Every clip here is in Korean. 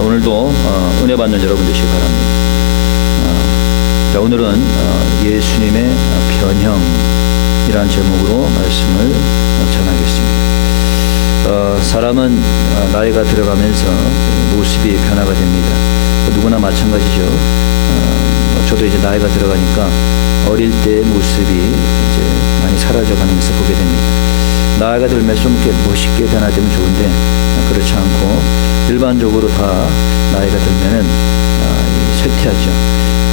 오늘도 은혜 받는 여러분 되시기 바랍니다. 오늘은 예수님의 변형이라는 제목으로 말씀을 전하겠습니다. 사람은 나이가 들어가면서 모습이 변화가 됩니다. 누구나 마찬가지죠. 저도 이제 나이가 들어가니까 어릴 때의 모습이 이제 많이 사라져가는 것을 보게 됩니다. 나이가 들면서 좀 이렇게 멋있게 변화되면 좋은데 그렇지 않고 일반적으로 다 나이가 들면은 쇠퇴하죠.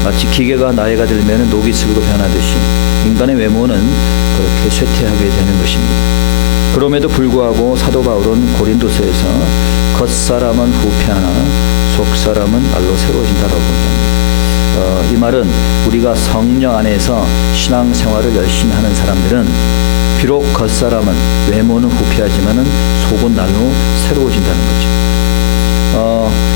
마치 기계가 나이가 들면은 노기스로 변하듯이 인간의 외모는 그렇게 쇠퇴하게 되는 것입니다. 그럼에도 불구하고 사도 바울은 고린도서에서 겉사람은 후패하나 속사람은 날로 새로워진다라고 합니다. 이 말은 우리가 성령 안에서 신앙생활을 열심히 하는 사람들은 비록 겉사람은 외모는 후패하지만은 속은 날로 새로워진다는 거죠.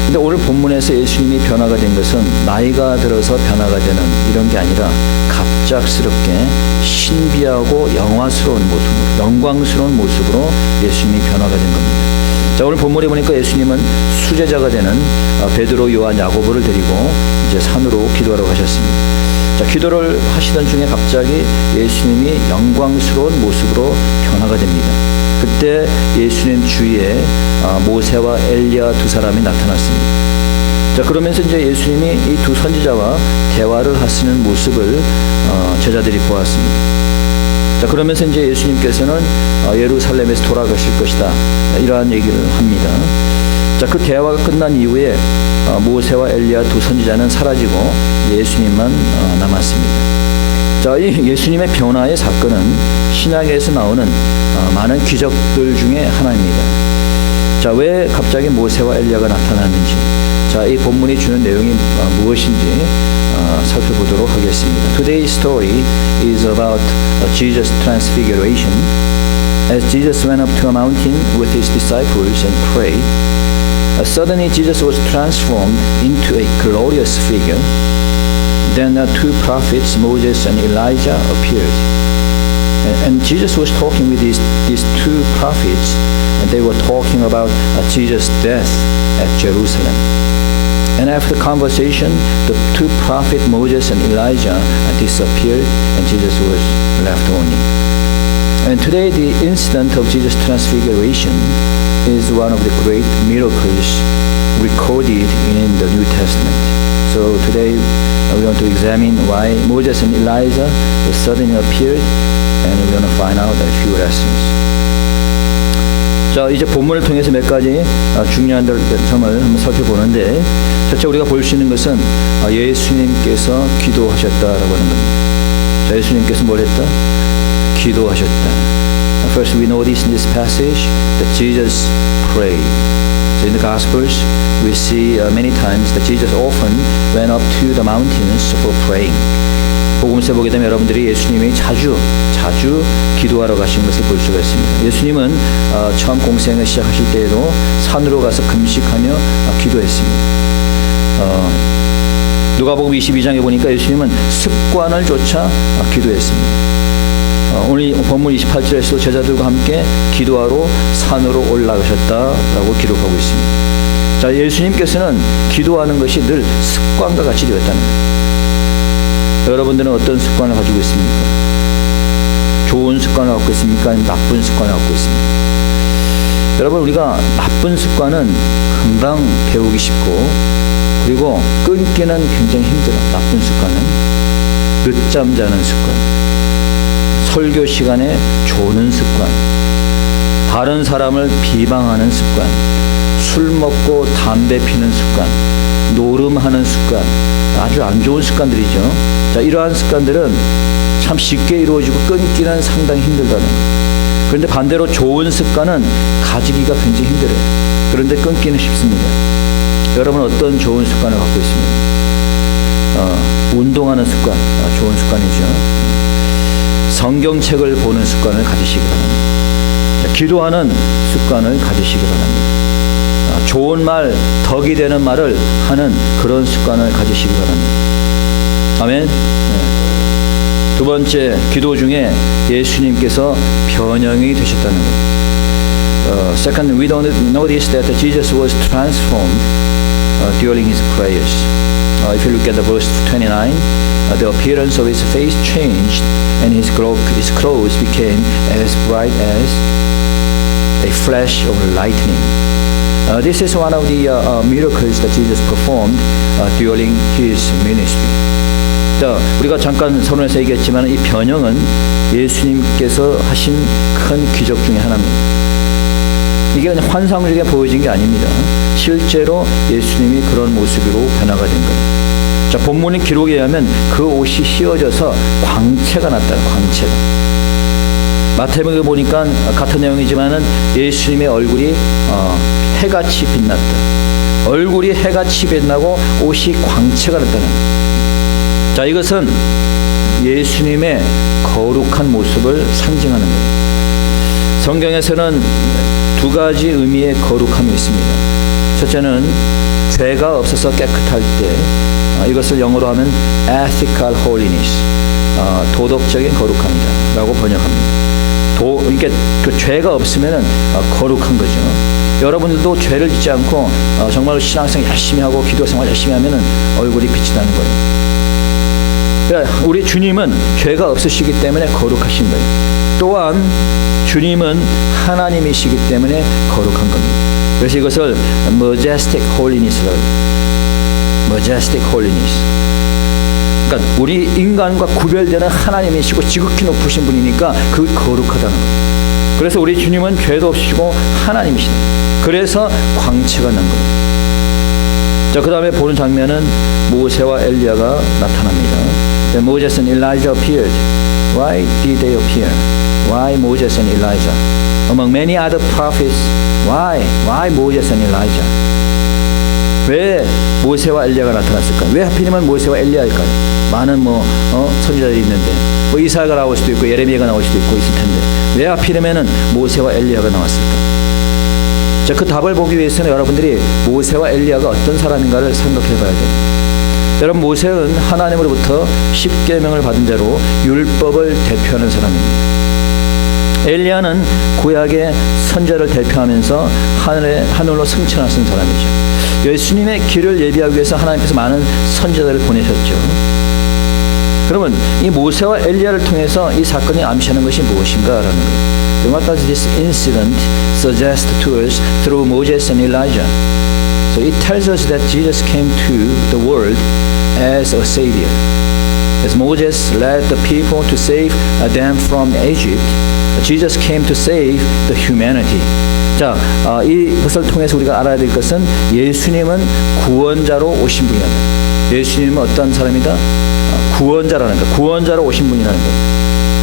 근데 오늘 본문에서 예수님이 변화가 된 것은 나이가 들어서 변화가 되는 이런 게 아니라 갑작스럽게 신비하고 영화스러운 모습으로, 영광스러운 모습으로 예수님이 변화가 된 겁니다. 자, 오늘 본문에 보니까 예수님은 수제자가 되는 베드로, 요한, 야고보를 데리고 이제 산으로 기도하러 가셨습니다. 자, 기도를 하시던 중에 갑자기 예수님이 영광스러운 모습으로 변화가 됩니다. 그때 예수님 주위에 모세와 엘리야 두 사람이 나타났습니다. 자, 그러면서 이제 예수님이 이 두 선지자와 대화를 하시는 모습을 제자들이 보았습니다. 자, 그러면서 이제 예수님께서는 예루살렘에서 돌아가실 것이다, 이러한 얘기를 합니다. 자, 그 대화가 끝난 이후에 모세와 엘리야 두 선지자는 사라지고 예수님만 남았습니다. 자, 이 예수님의 변화의 사건은 신약에서 나오는 많은 기적들 중에 하나입니다. 자, 왜 갑자기 모세와 엘리야가 나타났는지, 자, 이 본문이 주는 내용이 무엇인지 살펴보도록 하겠습니다. Today's story is about Jesus' transfiguration. As Jesus went up to a mountain with his disciples and prayed, suddenly Jesus was transformed into a glorious figure. Then two prophets, Moses and Elijah, appeared. And Jesus was talking with these two prophets, and they were talking about Jesus' death at Jerusalem. And after the conversation, the two prophets, Moses and Elijah, disappeared, and Jesus was left only. And today, the incident of Jesus' transfiguration is one of the great miracles recorded in the New Testament. So today, we want to examine why Moses and Elijah suddenly appeared, and we're going to find out a few lessons. 자, 이제 본문을 통해서 몇 가지 중요한 점을 한번 살펴보는데, 첫째 우리가 볼 수 있는 것은 예수님께서 기도하셨다라고 하는 겁니다. 자, 예수님께서 뭘 했다? 기도하셨다. First, we notice in this passage that Jesus prayed. So in the Gospels, we see many times that Jesus often went up to the mountains for praying. 복음서에 보게 되면 여러분들이 예수님이 자주 기도하러 가신 것을 볼 수가 있습니다. 예수님은 처음 공생을 시작하실 때에도 산으로 가서 금식하며 기도했습니다. 누가복음 22장에 보니까 예수님은 습관을 쫓아 기도했습니다. 오늘 본문 28절에서 제자들과 함께 기도하러 산으로 올라가셨다라고 기록하고 있습니다. 자, 예수님께서는 기도하는 것이 늘 습관과 같이 되었다는 거예요. 여러분들은 어떤 습관을 가지고 있습니까? 좋은 습관을 갖고 있습니까? 아니면 나쁜 습관을 갖고 있습니까? 여러분, 우리가 나쁜 습관은 금방 배우기 쉽고, 그리고 끊기는 굉장히 힘들어요. 나쁜 습관은 늦잠 자는 습관, 설교 시간에 조는 습관, 다른 사람을 비방하는 습관, 술 먹고 담배 피는 습관, 노름하는 습관, 아주 안 좋은 습관들이죠. 자, 이러한 습관들은 참 쉽게 이루어지고 끊기는 상당히 힘들다는 거예요. 그런데 반대로 좋은 습관은 가지기가 굉장히 힘들어요. 그런데 끊기는 쉽습니다. 여러분, 어떤 좋은 습관을 갖고 있습니까? 운동하는 습관, 좋은 습관이죠. 성경책을 보는 습관을 가지시기 바랍니다. 자, 기도하는 습관을 가지시기 바랍니다. 좋은 말, 덕이 되는 말을 하는 그런 습관을 가지시기 바랍니다. 아멘. 네. 두 번째, 기도 중에 예수님께서 변형이 되셨다는 것. Second, we don't notice that Jesus was transformed during his prayers. If you look at the verse 29, the appearance of his face changed, and his clothes became as bright as a flash of lightning. This is one of the miracles that Jesus performed during his ministry. 자, 우리가 잠깐 서론에서 얘기했지만 이 변형은 예수님께서 하신 큰 기적 중에 하나입니다. 이게 그냥 환상적이게 보여진 게 아닙니다. 실제로 예수님이 그런 모습으로 변화가 된 거예요. 자, 본문의 기록에 의하면 그 옷이 휘어져서 광채가 났다는 광채가. 마태복음에 보니까 같은 내용이지만은 예수님의 얼굴이 해같이 빛났다. 얼굴이 해같이 빛나고 옷이 광채가 났다는. 자, 이것은 예수님의 거룩한 모습을 상징하는 거예요. 성경에서는 두 가지 의미의 거룩함이 있습니다. 첫째는 죄가 없어서 깨끗할 때, 이것을 영어로 하면 ethical holiness, 도덕적인 거룩함이다라고 번역합니다. 이게 그 죄가 없으면은 거룩한 거죠. 여러분들도 죄를 짓지 않고 정말로 신앙생활 열심히 하고 기도생활 열심히 하면은 얼굴이 빛이 나는 거예요. 그러니까 우리 주님은 죄가 없으시기 때문에 거룩하신 거예요. 또한 주님은 하나님이시기 때문에 거룩한 겁니다. 그래서 이것을 majestic holiness라고 해요. majestic holiness. 그러니까 우리 인간과 구별되는 하나님이시고 지극히 높으신 분이니까 그 거룩하다는 거예요. 그래서 우리 주님은 죄도 없으시고 하나님이시다. 그래서 광채가 난 거예요. 자, 그 다음에 보는 장면은 모세와 엘리야가 나타납니다. Moses and Elijah appeared. Why did they appear? Why Moses and Elijah? Among many other prophets, why Moses and Elijah? 왜 모세와 엘리야가 나타났을까? 왜 하필이면 모세와 엘리야일까요? 많은 선지자들이 있는데 이사야가 나올 수도 있고 예레미야가 나올 수도 있고 있을 텐데 왜 하필이면은 모세와 엘리야가 나왔을까? 자, 그 답을 보기 위해서는 여러분들이 모세와 엘리야가 어떤 사람인가를 생각해봐야 돼요. 여러분, 모세는 하나님으로부터 십계명을 받은 대로 율법을 대표하는 사람입니다. 엘리야는 구약의 선자를 대표하면서 하늘로 승천하신 사람이죠. 예수님의 길을 예비하기 위해서 하나님께서 많은 선지자들을 보내셨죠. 그러면 이 모세와 엘리야를 통해서 이 사건이 암시하는 것이 무엇인가라는 거예요. What does this incident suggest to us through Moses and Elijah? So it tells us that Jesus came to the world as a savior. As Moses led the people to save them from Egypt, Jesus came to save the humanity. 자, 이것을 통해서 우리가 알아야 될 것은 예수님은 구원자로 오신 분이다. 예수님은 어떤 사람이다? 구원자라는 것, 구원자로 오신 분이라는 것.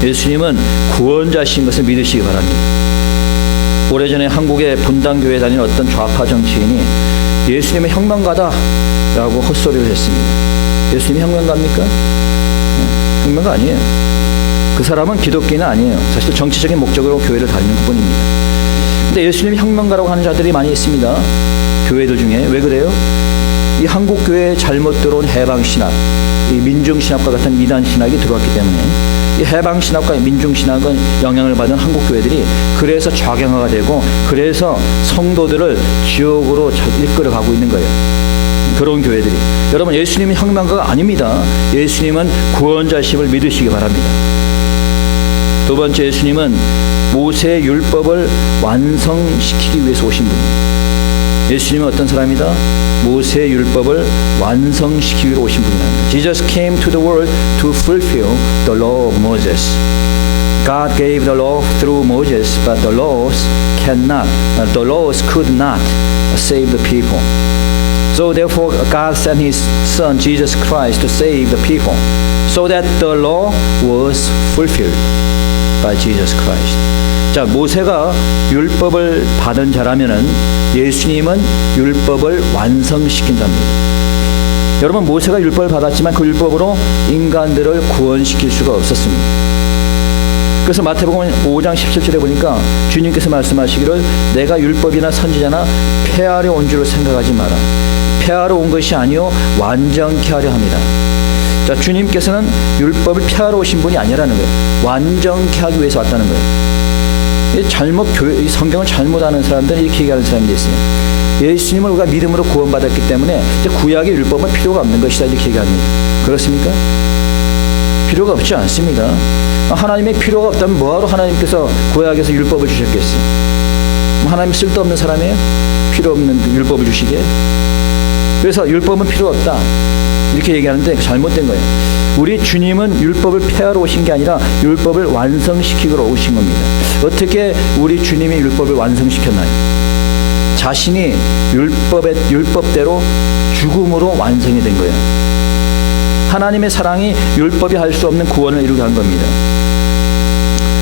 예수님은 구원자신 것을 믿으시기 바랍니다. 오래전에 한국의 분당교회에 다니는 어떤 좌파 정치인이 예수님은 혁명가다라고 헛소리를 했습니다. 예수님이 혁명가입니까? 혁명가 아니에요. 그 사람은 기독교인은 아니에요. 사실 정치적인 목적으로 교회를 다니는 것뿐입니다. 근데 예수님이 혁명가라고 하는 자들이 많이 있습니다. 교회들 중에. 왜 그래요? 이 한국 교회에 잘못 들어온 해방신학, 이 민중신학과 같은 이단신학이 들어왔기 때문에 이 해방신학과 민중신학은 영향을 받은 한국 교회들이 그래서 좌경화가 되고 그래서 성도들을 지옥으로 이끌어가고 있는 거예요. 그런 교회들이. 여러분, 예수님은 혁명가가 아닙니다. 예수님은 구원자심을 믿으시기 바랍니다. 두 번째, 예수님은 모세의 율법을 완성시키기 위해서 오신 분입니다. 예수님은 어떤 사람이다? 모세의 율법을 완성시키기 위해 오신 분이다. Jesus came to the world to fulfill the law of Moses. God gave the law through Moses, but the laws could not save the people. So therefore, God sent His Son Jesus Christ to save the people, so that the law was fulfilled by Jesus Christ. 자, 모세가 율법을 받은 자라면은 예수님은 율법을 완성시킨 자입니다. 여러분, 모세가 율법을 받았지만 그 율법으로 인간들을 구원시킬 수가 없었습니다. 그래서 마태복음 5장 17절에 보니까 주님께서 말씀하시기를 내가 율법이나 선지자나 폐하려 온 줄을 생각하지 마라. 폐하러 온 것이 아니요 완전케 하려 합니다. 자, 주님께서는 율법을 폐하러 오신 분이 아니라는 거예요. 완전케 하기 위해서 왔다는 거예요. 이 성경을 잘못 아는 사람들은 이렇게 얘기하는 사람들이 있어요. 예수님을 우리가 믿음으로 구원받았기 때문에 이제 구약의 율법은 필요가 없는 것이다 이렇게 얘기합니다. 그렇습니까? 필요가 없지 않습니다. 하나님의 필요가 없다면 뭐하러 하나님께서 구약에서 율법을 주셨겠어요? 하나님 쓸데없는 사람이에요? 필요 없는 율법을 주시게? 그래서 율법은 필요 없다 이렇게 얘기하는데 잘못된 거예요. 우리 주님은 율법을 폐하러 오신 게 아니라 율법을 완성시키러 오신 겁니다. 어떻게 우리 주님이 율법을 완성시켰나요? 자신이 율법대로 죽음으로 완성이 된 거예요. 하나님의 사랑이 율법이 할 수 없는 구원을 이루게 한 겁니다.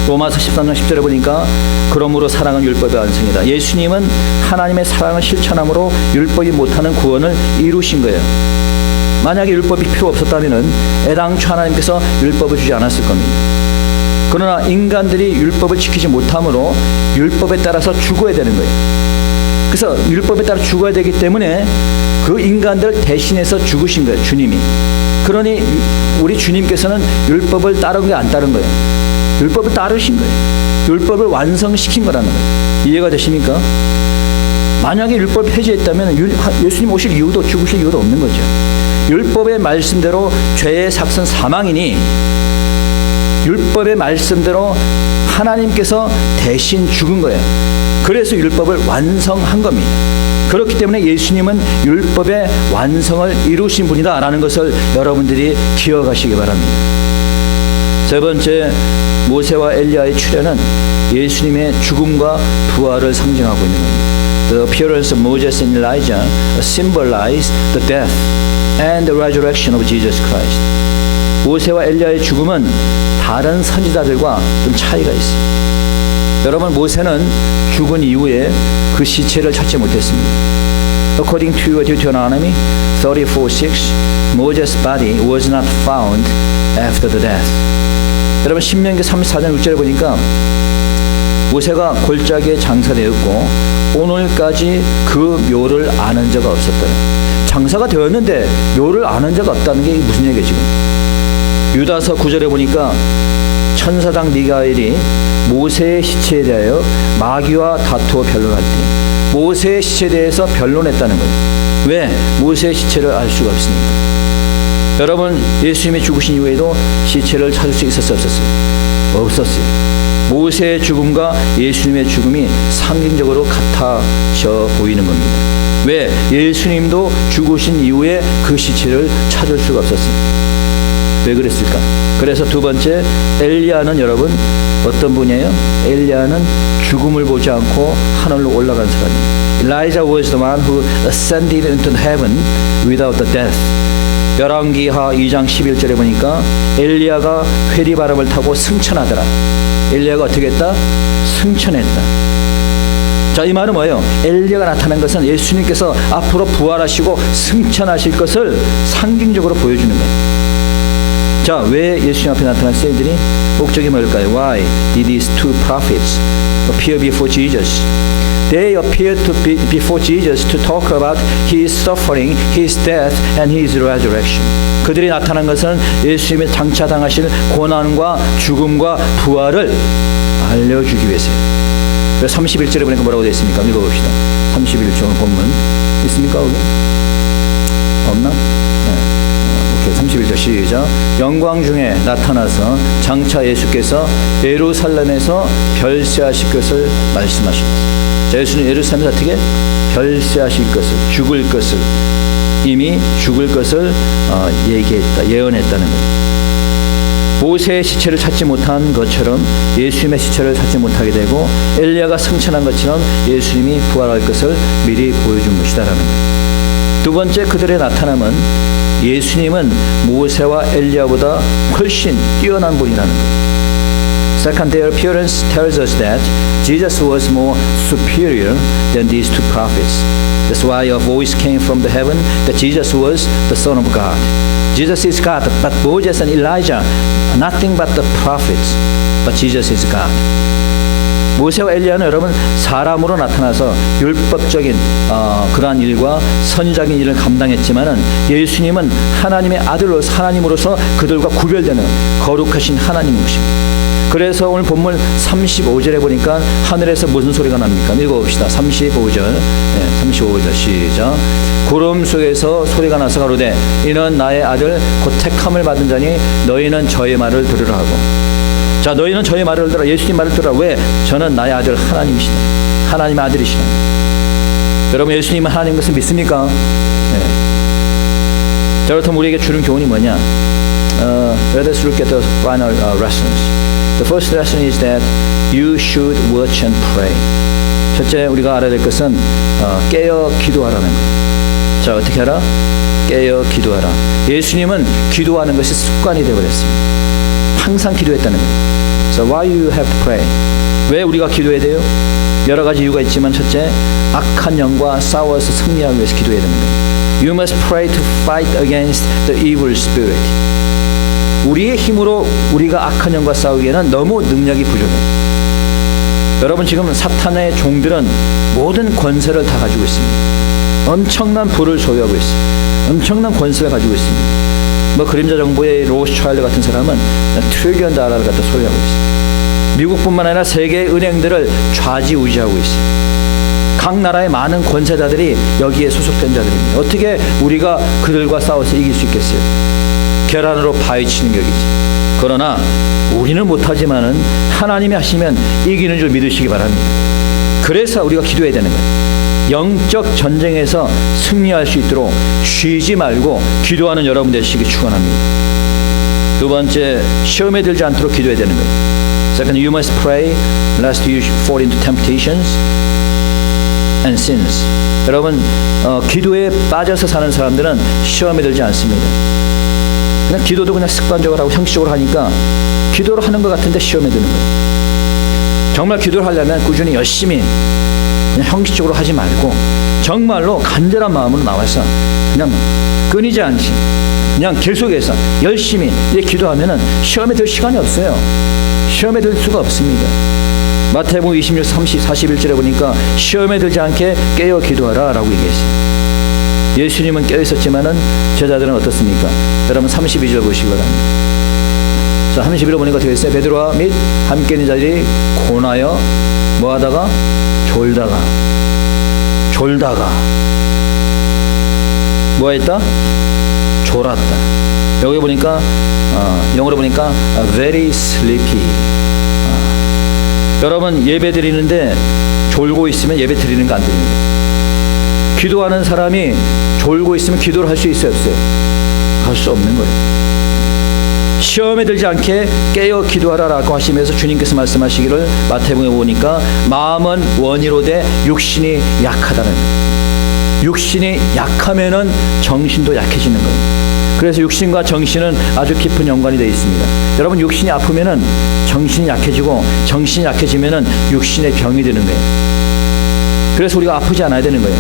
로마서 13장 10절에 보니까 그러므로 사랑은 율법의 완성이다. 예수님은 하나님의 사랑을 실천함으로 율법이 못하는 구원을 이루신 거예요. 만약에 율법이 필요 없었다면 애당초 하나님께서 율법을 주지 않았을 겁니다. 그러나 인간들이 율법을 지키지 못함으로 율법에 따라서 죽어야 되는 거예요. 그래서 율법에 따라 죽어야 되기 때문에 그 인간들 대신해서 죽으신 거예요. 주님이. 그러니 우리 주님께서는 율법을 따른 게 안 따른 거예요. 율법을 따르신 거예요. 율법을 완성시킨 거라는 거예요. 이해가 되십니까? 만약에 율법을 폐지했다면 예수님 오실 이유도 죽으실 이유도 없는 거죠. 율법의 말씀대로 죄의 삭은 사망이니 율법의 말씀대로 하나님께서 대신 죽은 거예요. 그래서 율법을 완성한 겁니다. 그렇기 때문에 예수님은 율법의 완성을 이루신 분이다라는 것을 여러분들이 기억하시기 바랍니다. 세 번째, 모세와 엘리야의 출현은 예수님의 죽음과 부활을 상징하고 있는 겁니다. The appearance of Moses and Elijah symbolize the death and the resurrection of Jesus Christ. 모세와 엘리야의 죽음은 다른 선지자들과 좀 차이가 있습니다. 여러분, 모세는 죽은 이후에 그 시체를 찾지 못했습니다. According to Deuteronomy 34:6, Moses' body was not found after the death. 여러분, 신명기 34장 6절에 보니까 모세가 골짜기에 장사되었고 오늘까지 그 묘를 아는 자가 없었다. 장사가 되었는데 묘를 아는 자가 없다는 게 무슨 얘기예요 지금? 유다서 9절에 보니까 천사장 미가엘이 모세의 시체에 대하여 마귀와 다투어 변론할 때 모세의 시체에 대해서 변론했다는 거예요. 왜? 모세의 시체를 알 수가 없으니까. 여러분, 예수님이 죽으신 이후에도 시체를 찾을 수 있었어요? 없었어요? 없었어요. 모세의 죽음과 예수님의 죽음이 상징적으로 같아져 보이는 겁니다. 왜? 예수님도 죽으신 이후에 그 시체를 찾을 수가 없었습니다. 왜 그랬을까? 그래서 두 번째, 엘리야는 여러분 어떤 분이에요? 엘리야는 죽음을 보지 않고 하늘로 올라간 사람이에요. Elijah was the one who ascended into heaven without the death. 열왕기하 2장 11절에 보니까 엘리야가 회리바람을 타고 승천하더라. 엘리야가 어떻게 했다? 승천했다. 자, 이 말은 뭐예요? 엘리야가 나타난 것은 예수님께서 앞으로 부활하시고 승천하실 것을 상징적으로 보여주는 거예요. 자, 왜 예수님 앞에 나타난 세들이 목적이 뭘까요? Why did these two prophets appear before Jesus? They appeared before Jesus to talk about His suffering, His death, and His resurrection. 그들이 나타난 것은 예수님의 장차 당하실 고난과 죽음과 부활을 알려주기 위해서예요. 31절에 보니까 뭐라고 되어 있습니까? 읽어봅시다. 31절 본문 있습니까? 거기? 없나? 네. 31절 시작. 영광 중에 나타나서 장차 예수께서 예루살렘에서 별세하실 것을 말씀하십니다. 자, 예수는 예루살렘에서 어떻게? 별세하실 것을, 죽을 것을, 이미 죽을 것을 얘기했다, 예언했다는 거예요. 모세의 시체를 찾지 못한 것처럼 예수님의 시체를 찾지 못하게 되고 엘리야가 승천한 것처럼 예수님이 부활할 것을 미리 보여준 것이다라는 거예요. 두 번째, 그들의 나타남은 예수님은 모세와 엘리야보다 훨씬 뛰어난 분이라는 거예요. Second, their appearance tells us that Jesus was more superior than these two prophets. That's why a voice came from the heaven that Jesus was the Son of God. Jesus is God, but Moses and Elijah are nothing but the prophets. But Jesus is God. 모세와 엘리야는 여러분 사람으로 나타나서 율법적인 그러한 일과 선지자적인 일을 감당했지만은 예수님은 하나님의 아들로서 하나님으로서 그들과 구별되는 거룩하신 하나님인 것입니다. 그래서 오늘 본문 35절에 보니까 하늘에서 무슨 소리가 납니까? 읽어봅시다. 35절. 네, 35절 시작. 구름 속에서 소리가 나서 가로되 이는 나의 아들 곧 택함을 받은 자니 너희는 저의 말을 들으라 하고. 자, 너희는 저의 말을 들으라. 예수님 말을 들으라. 왜? 저는 나의 아들 하나님이시다. 하나님의 아들이시다. 여러분, 예수님은 하나님 것을 믿습니까? 네. 자, 그렇다면 우리에게 주는 교훈이 뭐냐? Let us look at the final lessons. The first lesson is that you should watch and pray. 첫째, 우리가 알아야 될 것은 깨어 기도하라는 것. 자, 어떻게 하라? 깨어 기도하라. 예수님은 기도하는 것이 습관이 되어버렸습니다. 항상 기도했다는 거예요. So why you have to pray? 왜 우리가 기도해야 돼요? 여러 가지 이유가 있지만 첫째, 악한 영과 싸워서 승리하기 위해서 기도해야 되는 거예요. You must pray to fight against the evil spirit. 우리의 힘으로 우리가 악한 영과 싸우기에는 너무 능력이 부족해요. 여러분, 지금 사탄의 종들은 모든 권세를 다 가지고 있습니다. 엄청난 부를 소유하고 있습니다. 엄청난 권세를 가지고 있습니다. 뭐 그림자 정부의 로스차일드 같은 사람은 트릴리언 달러를 갖다 소유하고 있습니다. 미국뿐만 아니라 세계 은행들을 좌지우지하고 있어요. 각 나라의 많은 권세자들이 여기에 소속된 자들입니다. 어떻게 우리가 그들과 싸워서 이길 수 있겠어요? 계란으로 파헤치는 격이지. 그러나 우리는 못하지만은 하나님이 하시면 이기는 줄 믿으시기 바랍니다. 그래서 우리가 기도해야 되는 거예요. 영적 전쟁에서 승리할 수 있도록 쉬지 말고 기도하는 여러분 되시기 축원합니다. 두 번째, 시험에 들지 않도록 기도해야 되는 거예요. Second, you must pray lest you fall into temptations and sins. 여러분, 기도에 빠져서 사는 사람들은 시험에 들지 않습니다. 그냥 기도도 그냥 습관적으로 하고 형식적으로 하니까 기도를 하는 것 같은데 시험에 드는 거예요. 정말 기도를 하려면 꾸준히 열심히 그냥 형식적으로 하지 말고 정말로 간절한 마음으로 나와서 그냥 끊이지 않지, 그냥 계속해서 열심히 이렇게 기도하면은 시험에 들 시간이 없어요. 시험에 들 수가 없습니다. 마태복음 26, 30, 41절에 보니까 시험에 들지 않게 깨어 기도하라 라고 얘기했어요. 예수님은 깨어 있었지만은 제자들은 어떻습니까? 여러분 32절 보시기 바랍니다. 자, 31절 보니까 어떻게 했어요? 베드로와 및 함께 있는 자들이 고나여 뭐하다가? 졸다가 뭐했다? 졸았다. 여기 보니까 영어로 보니까 very sleepy. 여러분, 예배 드리는데 졸고 있으면 예배 드리는 거 안 드립니다. 기도하는 사람이 졸고 있으면 기도를 할 수 있어요, 없어요? 할 수 없는 거예요. 시험에 들지 않게 깨어 기도하라라고 하시면서 주님께서 말씀하시기를 마태복음에 보니까 마음은 원이로되 육신이 약하다는 거예요. 육신이 약하면은 정신도 약해지는 거예요. 그래서 육신과 정신은 아주 깊은 연관이 되어 있습니다. 여러분, 육신이 아프면은 정신이 약해지고 정신이 약해지면은 육신의 병이 되는 거예요. 그래서 우리가 아프지 않아야 되는 거예요.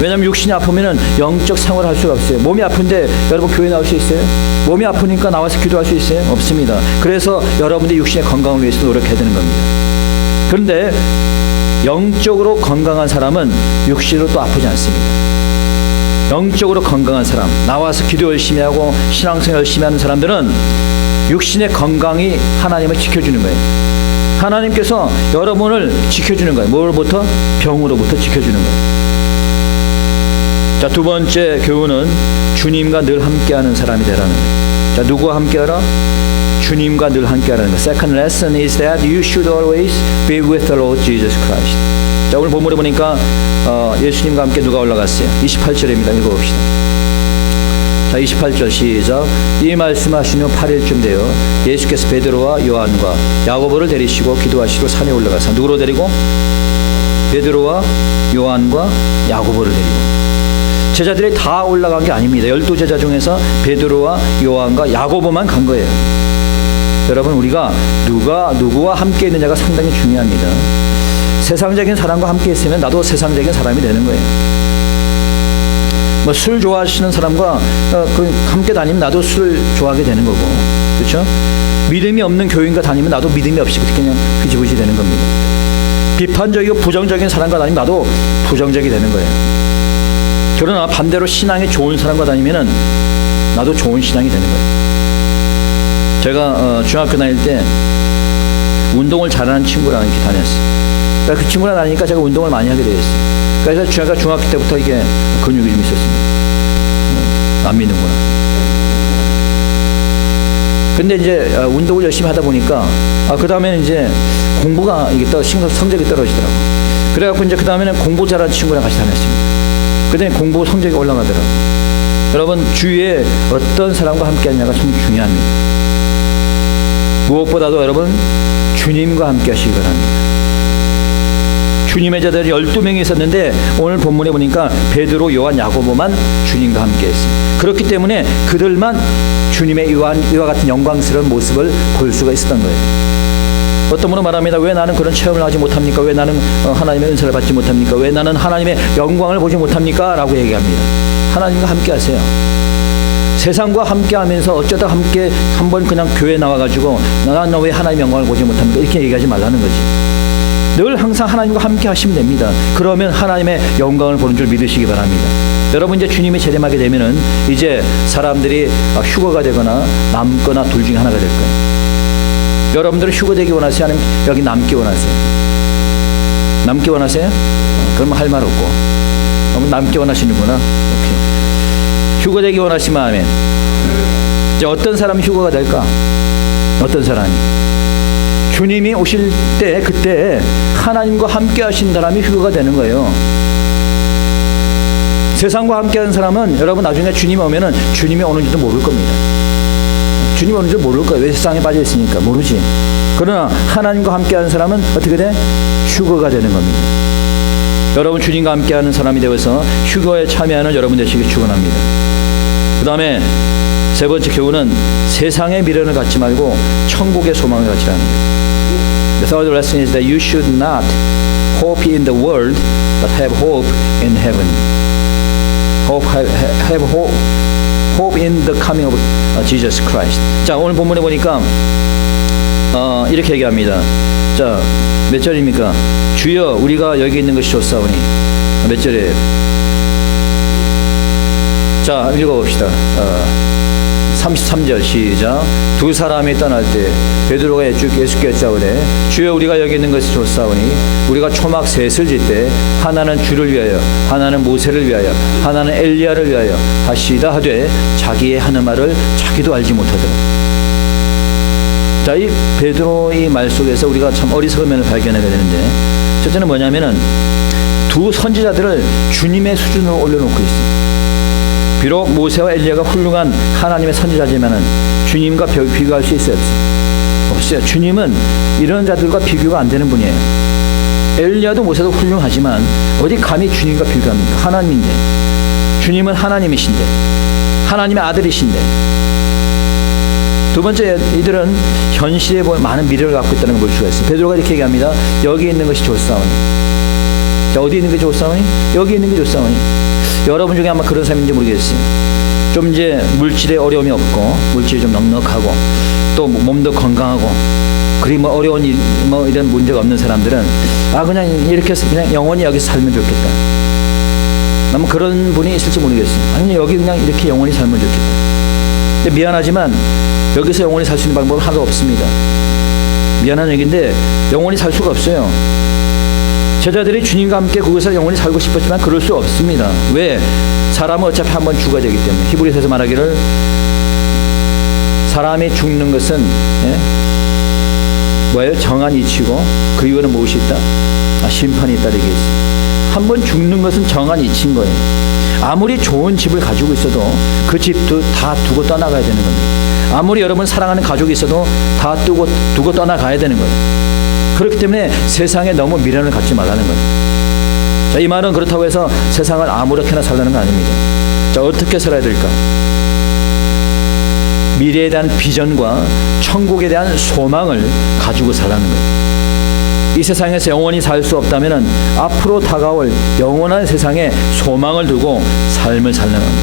왜냐하면 육신이 아프면은 영적 생활을 할 수가 없어요. 몸이 아픈데 여러분 교회 나올 수 있어요? 몸이 아프니까 나와서 기도할 수 있어요? 없습니다. 그래서 여러분들이 육신의 건강을 위해서 노력해야 되는 겁니다. 그런데 영적으로 건강한 사람은 육신으로 또 아프지 않습니다. 영적으로 건강한 사람, 나와서 기도 열심히 하고 신앙생활 열심히 하는 사람들은 육신의 건강이 하나님을 지켜주는 거예요. 하나님께서 여러분을 지켜주는 거예요. 뭐로부터? 병으로부터 지켜주는 거예요. 자, 두 번째 교훈은 주님과 늘 함께하는 사람이 되라는 거예요. 자, 누구와 함께하라? 주님과 늘 함께하라는 거예요. Second lesson is that you should always be with the Lord Jesus Christ. 자, 오늘 본문에 보니까 예수님과 함께 누가 올라갔어요? 28절입니다. 읽어봅시다. 자, 28절 시작. 이 말씀하신 후 8일쯤 되어 예수께서 베드로와 요한과 야고보를 데리시고 기도하시러 산에 올라가서 누구로 데리고? 베드로와 요한과 야고보를 데리고. 제자들이 다 올라간 게 아닙니다. 12제자 중에서 베드로와 요한과 야고보만 간 거예요. 여러분, 우리가 누구와 함께 있느냐가 상당히 중요합니다. 세상적인 사람과 함께 있으면 나도 세상적인 사람이 되는 거예요. 뭐 술 좋아하시는 사람과 함께 다니면 나도 술 좋아하게 되는 거고, 그렇죠? 믿음이 없는 교인과 다니면 나도 믿음이 없이 그냥 흐지부지 되는 겁니다. 비판적이고 부정적인 사람과 다니면 나도 부정적이 되는 거예요. 그러나 반대로 신앙이 좋은 사람과 다니면은 나도 좋은 신앙이 되는 거예요. 제가 중학교 다닐 때 운동을 잘하는 친구랑 이렇게 다녔어요. 그러니까 그 친구랑 다니니까 제가 운동을 많이 하게 되었어요. 그래서 제가 중학교 때부터 이게 근육이 좀 있었습니다. 안 믿는구나. 근데 이제 운동을 열심히 하다 보니까 그 다음에는 이제 공부가 이게 성적이 떨어지더라고. 그래갖고 이제 그 다음에는 공부 잘하는 친구랑 같이 다녔습니다. 그랬더니 공부 성적이 올라가더라고. 여러분, 주위에 어떤 사람과 함께 하느냐가 참 중요합니다. 무엇보다도 여러분, 주님과 함께 하시기 바랍니다. 주님의 제자들이 12명이 있었는데 오늘 본문에 보니까 베드로, 요한, 야고보만 주님과 함께 했습니다. 그렇기 때문에 그들만 주님의 이와 같은 영광스러운 모습을 볼 수가 있었던 거예요. 어떤 분은 말합니다. 왜 나는 그런 체험을 하지 못합니까? 왜 나는 하나님의 은사를 받지 못합니까? 왜 나는 하나님의 영광을 보지 못합니까? 라고 얘기합니다. 하나님과 함께 하세요. 세상과 함께 하면서 어쩌다 함께 한번 그냥 교회에 나와가지고 난 왜 하나님의 영광을 보지 못합니까? 이렇게 얘기하지 말라는 거지. 늘 항상 하나님과 함께 하시면 됩니다. 그러면 하나님의 영광을 보는 줄 믿으시기 바랍니다. 여러분, 이제 주님이 재림하게 되면은 이제 사람들이 휴거가 되거나 남거나 둘 중에 하나가 될 거예요. 여러분들은 휴거되기 원하세요? 아니면 여기 남기 원하세요? 남기 원하세요? 그러면 할 말 없고. 그럼 남기 원하시는구나. 오케이. 휴거되기 원하시면 아멘. 이제 어떤 사람이 휴거가 될까? 어떤 사람이? 주님이 오실 때, 그때 하나님과 함께 하신 사람이 휴거가 되는 거예요. 세상과 함께 하는 사람은 여러분 나중에 주님이 오면은 주님이 오는지도 모를 겁니다. 주님이 오는지도 모를 거예요. 왜 세상에 빠져 있으니까 모르지. 그러나 하나님과 함께 하는 사람은 어떻게 돼? 휴거가 되는 겁니다. 여러분, 주님과 함께 하는 사람이 되어서 휴거에 참여하는 여러분 되시길 축원합니다. 그 다음에 세 번째 교훈은 세상의 미련을 갖지 말고 천국의 소망을 갖지라는 거예요. The third lesson is that you should not hope in the world, but have hope in heaven. Have hope in the coming of Jesus Christ. 자, 오늘 본문에 보니까 이렇게 얘기합니다. 자, 몇 절입니까? 주여, 우리가 여기 있는 것이 좋사오니. 몇 절이에요? 자, 읽어봅시다. 33절 시작. 두 사람이 떠날 때 베드로가 예수께 여짜오되 주여, 우리가 여기 있는 것이 좋사오니 우리가 초막 셋을 질 때 하나는 주를 위하여, 하나는 모세를 위하여, 하나는 엘리야를 위하여 하시다 하되 자기의 하는 말을 자기도 알지 못하더라. 자, 이 베드로의 말 속에서 우리가 참 어리석은 면을 발견하게 되는데, 첫째는 뭐냐면은 두 선지자들을 주님의 수준으로 올려놓고 있어요. 비록 모세와 엘리야가 훌륭한 하나님의 선지자지만은 주님과 비교할 수 있어요? 없어요. 주님은 이런 자들과 비교가 안 되는 분이에요. 엘리야도 모세도 훌륭하지만 어디 감히 주님과 비교합니까? 하나님인데. 주님은 하나님이신데, 하나님의 아들이신데. 두 번째, 이들은 현실에 보면 많은 미래를 갖고 있다는 걸 볼 수가 있어요. 베드로가 이렇게 얘기합니다. 여기 있는 것이 좋사오니. 자, 어디 있는 게 좋사오니? 여기 있는 게 좋사오니. 여러분 중에 아마 그런 사람인지 모르겠어요. 좀 이제 물질에 어려움이 없고, 물질이 좀 넉넉하고, 또 몸도 건강하고, 그리고 뭐 어려운 일, 뭐 이런 문제가 없는 사람들은 그냥 이렇게 그냥 영원히 여기서 살면 좋겠다. 아마 그런 분이 있을지 모르겠어요. 아니, 여기 그냥 이렇게 영원히 살면 좋겠다. 근데 미안하지만 여기서 영원히 살 수 있는 방법은 하나도 없습니다. 미안한 얘기인데 영원히 살 수가 없어요. 제자들이 주님과 함께 거기서 영원히 살고 싶었지만 그럴 수 없습니다. 왜? 사람은 어차피 한번 죽어야 되기 때문에. 히브리서에서 말하기를 사람이 죽는 것은 뭐예요? 정한 이치고 그 이유는 무엇이 있다? 심판이 있다. 이게 있어요. 한번 죽는 것은 정한 이치인 거예요. 아무리 좋은 집을 가지고 있어도 그 집도 다 두고 떠나가야 되는 겁니다. 아무리 여러분 사랑하는 가족이 있어도 다 두고 떠나가야 되는 거예요. 그렇기 때문에 세상에 너무 미련을 갖지 말라는 거예요. 자, 이 말은 그렇다고 해서 세상을 아무렇게나 살라는 건 아닙니다. 자, 어떻게 살아야 될까? 미래에 대한 비전과 천국에 대한 소망을 가지고 살라는 거예요. 이 세상에서 영원히 살 수 없다면 앞으로 다가올 영원한 세상에 소망을 두고 삶을 살는 겁니다.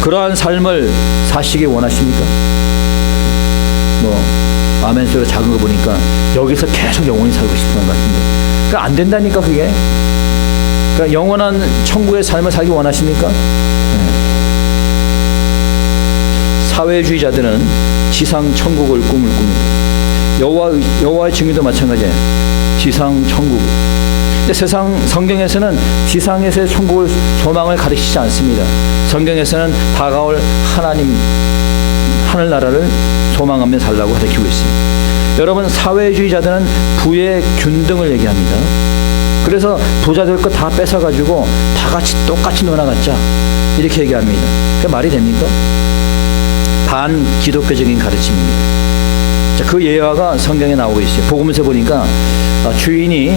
그러한 삶을 사시기 원하십니까? 아멘 소리가 작은 거 보니까 여기서 계속 영원히 살고 싶은 것 같은데, 그러니까 안 된다니까 그게. 그러니까 영원한 천국의 삶을 살기 원하십니까? 사회주의자들은 지상 천국을 꿈을 꿉니다. 여호와의 증인도 마찬가지예요. 지상 천국. 근데 세상 성경에서는 지상에서의 천국을 소망을 가르치지 않습니다. 성경에서는 다가올 하나님 하늘나라를 소망하며 살라고 가르치고 있습니다. 여러분, 사회주의자들은 부의 균등을 얘기합니다. 그래서 부자들 거 다 뺏어가지고 다 같이 똑같이 놀아갖자 이렇게 얘기합니다. 그게 말이 됩니까? 반기독교적인 가르침입니다. 자, 그 예화가 성경에 나오고 있어요. 복음서 보니까 주인이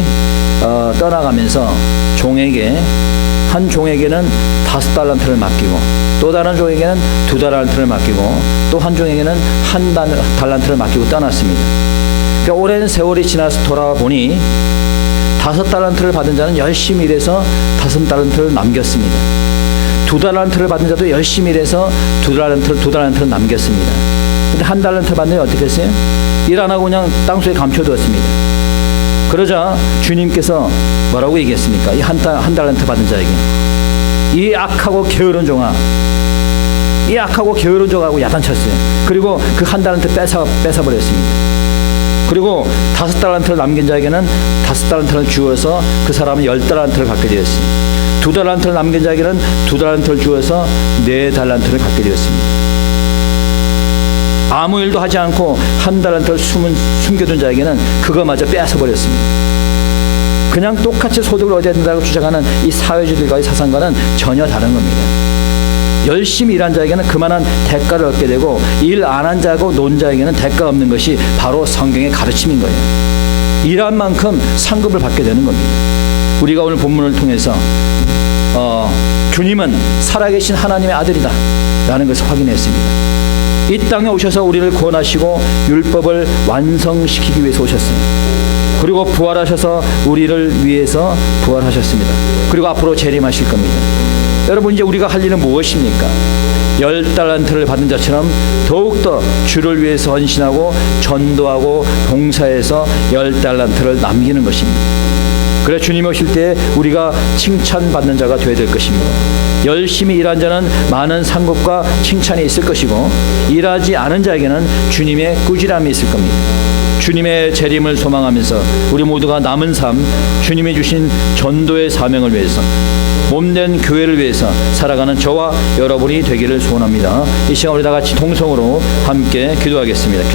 떠나가면서 한 종에게는 5달란트를 맡기고 또 다른 종에게는 2달란트를 맡기고 또 한 종에게는 1달란트를 맡기고 떠났습니다. 그러니까 오랜 세월이 지나서 돌아보니 5달란트를 받은 자는 열심히 일해서 5달란트를 남겼습니다. 2달란트를 받은 자도 열심히 일해서 2달란트를 남겼습니다. 근데 1달란트 받는 자 어떻게 했어요? 일 안 하고 그냥 땅속에 감춰두었습니다. 그러자 주님께서 뭐라고 얘기했습니까? 이 한 달란트 받은 자에게, 이 악하고 게으른 종아, 이 악하고 게으른 종하고 야단쳤어요. 그리고 그 1달란트 뺏어버렸습니다. 그리고 5달란트를 남긴 자에게는 5달란트를 주어서 그 사람은 10달란트를 갖게 되었습니다. 2달란트를 남긴 자에게는 2달란트를 주어서 4달란트를 갖게 되었습니다. 아무 일도 하지 않고 1달란트를 숨겨둔 자에게는 그거마저 뺏어버렸습니다. 그냥 똑같이 소득을 얻어야 된다고 주장하는 이 사회주의들과의 사상과는 전혀 다른 겁니다. 열심히 일한 자에게는 그만한 대가를 얻게 되고 일 안 한 자고 논 자에게는 대가 없는 것이 바로 성경의 가르침인 거예요. 일한 만큼 상급을 받게 되는 겁니다. 우리가 오늘 본문을 통해서 주님은 살아계신 하나님의 아들이다 라는 것을 확인했습니다. 이 땅에 오셔서 우리를 구원하시고 율법을 완성시키기 위해서 오셨습니다. 그리고 부활하셔서 우리를 위해서 부활하셨습니다. 그리고 앞으로 재림하실 겁니다. 여러분, 이제 우리가 할 일은 무엇입니까? 10달란트를 받은 자처럼 더욱더 주를 위해서 헌신하고 전도하고 봉사해서 10달란트를 남기는 것입니다. 그래 주님이 오실 때 우리가 칭찬받는 자가 되어야 될 것입니다. 열심히 일한 자는 많은 상급과 칭찬이 있을 것이고, 일하지 않은 자에게는 주님의 꾸지람이 있을 겁니다. 주님의 재림을 소망하면서 우리 모두가 남은 삶, 주님이 주신 전도의 사명을 위해서, 몸된 교회를 위해서 살아가는 저와 여러분이 되기를 소원합니다. 이 시간 우리 다 같이 통성으로 함께 기도하겠습니다.